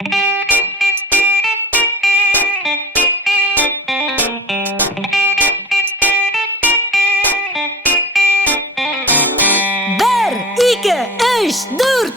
Bir, iki, üç, dört.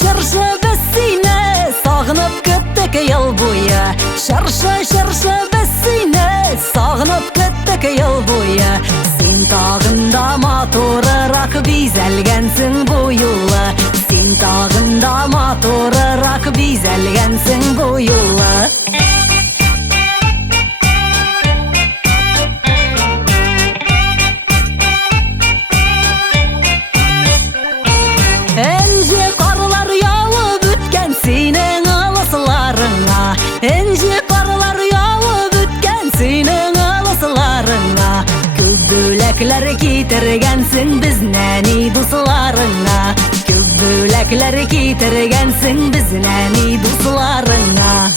Şarşı biz seni sağınıp gittik yıl boyu. Şarşı biz seni sağınıp gittik yıl boyu. Sen tağında motorarak bizelgensin bu yolla. Sen tağında motorarak bizelgensin bu yolla. Ence karlar yağıp ütken senin alasılarına. Ence karlar yağıp ütken senin alasılarına. Köbülekler getirgensin bizneni dostlarına. Köbülekler getirgensin bizneni dostlarına.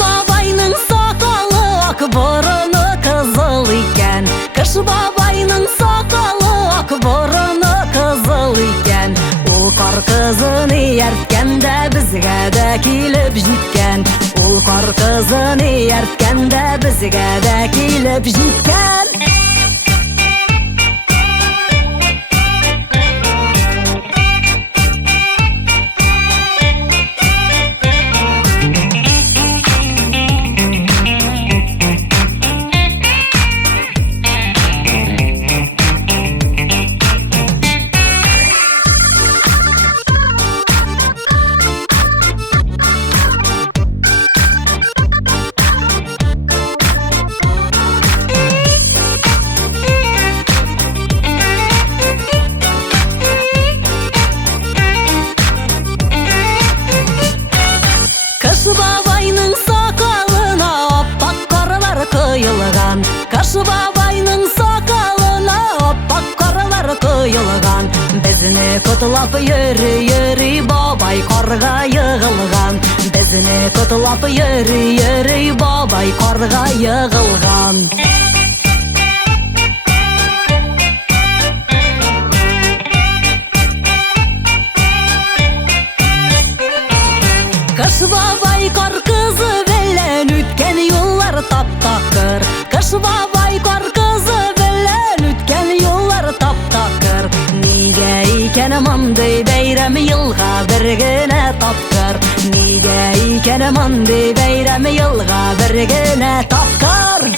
Babayның сақалы ақ бұрыны қызыл екен. Кыш бабайның сақалы ақ бұрыны қызыл екен. Ол қар қызын ерткенде бізге де келіп жеткен. Ол қар қызын ерткенде бізге де келіп жеткен. Кыш бабайның сақалына аппақ қаралар құйылған. Кыш бабайның сақалына аппақ қаралар құйылған. Бізні құтылап йөрі бабай қарға йығылған. Бізні құтылап йөрі бабай қарға йығылған. Кыш бабай қар қызы белен үткен yollar тап-тақыр. Кыш бабай қар қызы белен үткен yollar тап-тақыр. Неге екен мындай бәйрәм йылға бір генә тапкыр? Неге екен мындай бәйрәм йылға бір генә тапкыр?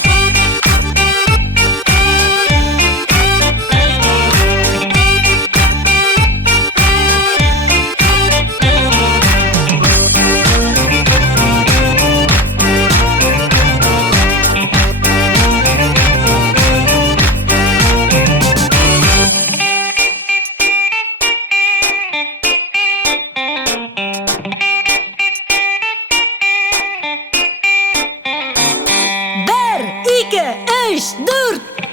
Bir, iki, üç, dört.